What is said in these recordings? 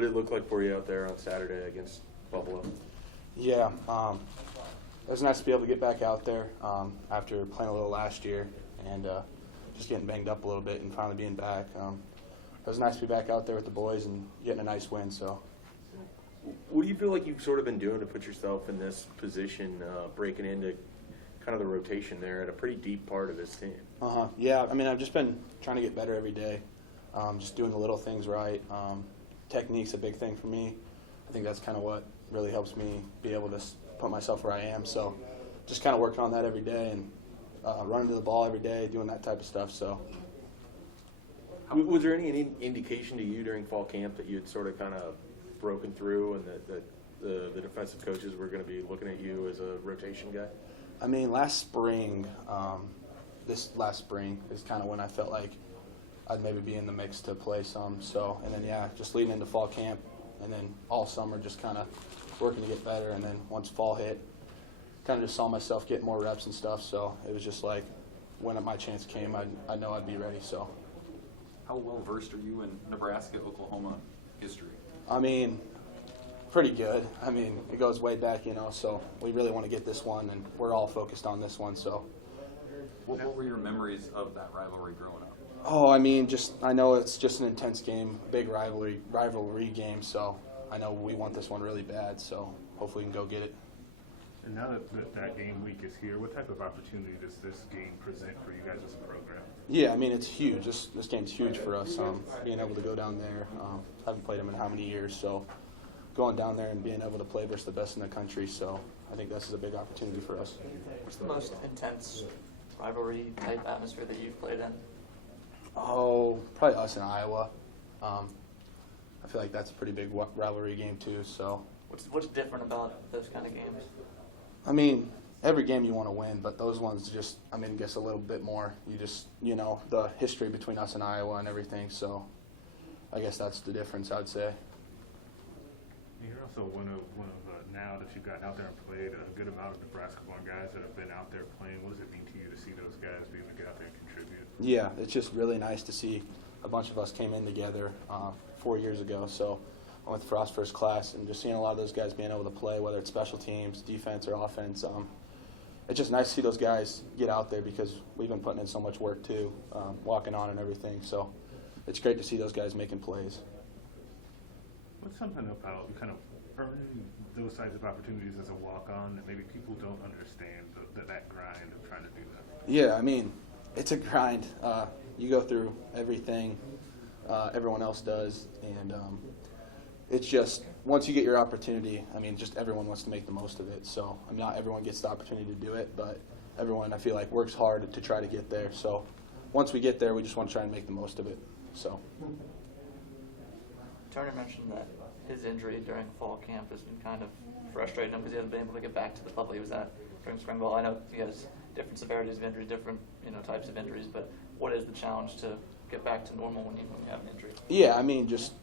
did it look like for you out there on Saturday against Buffalo? Yeah, it was nice to be able to get back out there after playing a little last year and just getting banged up a little bit and finally being back. It was nice to be back out there with the boys and getting a nice win. So, what do you feel like you've sort of been doing to put yourself in this position, breaking into kind of the rotation there at a pretty deep part of this team? Yeah, I mean, I've just been trying to get better every day, just doing the little things right. Technique's a big thing for me. I think that's kind of what really helps me be able to put myself where I am. So just kind of working on that every day and running to the ball every day, doing that type of stuff. So, was there any indication to you during fall camp that you had sort of kind of broken through and that the defensive coaches were going to be looking at you as a rotation guy? I mean, last spring, this last spring is kind of when I felt like I'd maybe be in the mix to play some. So, and then, yeah, just leading into fall camp and then all summer just kind of working to get better. And then once fall hit, kind of just saw myself get more reps and stuff. So it was just like when my chance came, I know I'd be ready. So. How well versed are you in Nebraska, Oklahoma history? I mean, pretty good. I mean, it goes way back, so we really want to get this one, and we're all focused on this one. So, what were your memories of that rivalry growing up? Oh, I mean, I know it's just an intense game, big rivalry game, so I know we want this one really bad, so hopefully we can go get it. And now that game week is here, what type of opportunity does this game present for you guys as a program? Yeah, I mean, it's huge. This game's huge for us, being able to go down there. Haven't played them in how many years, so going down there and being able to play versus the best in the country, so I think this is a big opportunity for us. What's the most intense rivalry-type atmosphere that you've played in? Oh, probably us in Iowa. I feel like that's a pretty big rivalry game too, so. What's different about those kind of games? I mean, every game you want to win, but those ones just, I guess a little bit more. You just, the history between us and Iowa and everything, so I guess that's the difference, I'd say. You're also one of now that you've gotten out there and played a good amount of Nebraska-born guys that have been out there playing. What does it mean to you to see those guys being able to get out there and contribute? Yeah, it's just really nice to see a bunch of us came in together 4 years ago, so I went to Frost first class, and just seeing a lot of those guys being able to play, whether it's special teams, defense, or offense, it's just nice to see those guys get out there because we've been putting in so much work too, walking on and everything. So it's great to see those guys making plays. What's something about kind of earning those types of opportunities as a walk-on that maybe people don't understand that grind of trying to do that? Yeah, I mean, it's a grind. You go through everything everyone else does, and it's just once you get your opportunity, just everyone wants to make the most of it. So not everyone gets the opportunity to do it, but everyone, I feel like, works hard to try to get there. So once we get there, we just want to try and make the most of it. So. Turner mentioned that his injury during fall camp has been kind of frustrating him because he hasn't been able to get back to the level he was at during spring ball. I know he has different severities of injury, different types of injuries, but what is the challenge to get back to normal when you have an injury? Yeah, just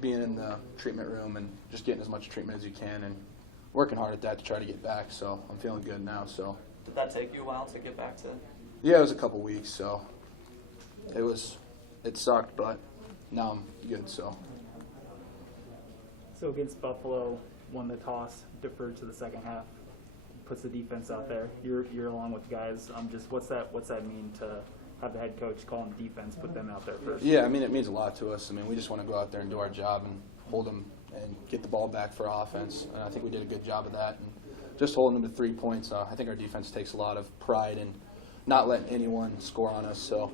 being in the treatment room and just getting as much treatment as you can and working hard at that to try to get back. So I'm feeling good now. So. Did that take you a while to get back to? Yeah, it was a couple weeks. So it sucked, but now I'm good. So against Buffalo, won the toss, deferred to the second half, puts the defense out there. You're along with guys. Just what's that mean to have the head coach call them defense, put them out there first? Yeah, it means a lot to us. We just want to go out there and do our job and hold them and get the ball back for offense. And I think we did a good job of that. And just holding them to 3 points, I think our defense takes a lot of pride in not letting anyone score on us. So,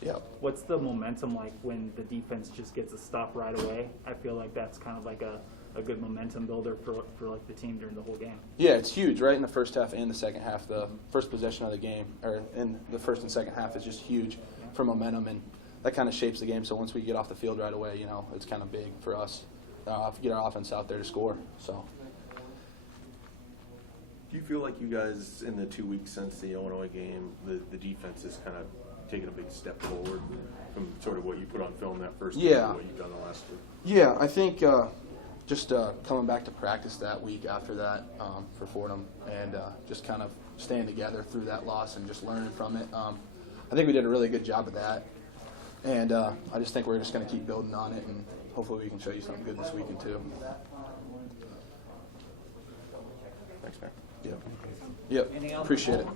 yeah. What's the momentum like when the defense just gets a stop right away? I feel like that's kind of like a good momentum builder for like the team during the whole game. Yeah, it's huge, right? In the first half and the second half, the first possession of the game, or in the first and second half, is just huge for momentum, and that kind of shapes the game. So once we get off the field right away, it's kind of big for us to get our offense out there to score. So. Do you feel like you guys, in the 2 weeks since the Illinois game, the defense has kind of taken a big step forward from sort of what you put on film that first week to what you've done the last 2? Yeah, I think just coming back to practice that week after that for Fordham and just kind of staying together through that loss and just learning from it. I think we did a really good job of that. And I just think we're just going to keep building on it, and hopefully we can show you something good this weekend too. Thanks, man. Yep. Appreciate it.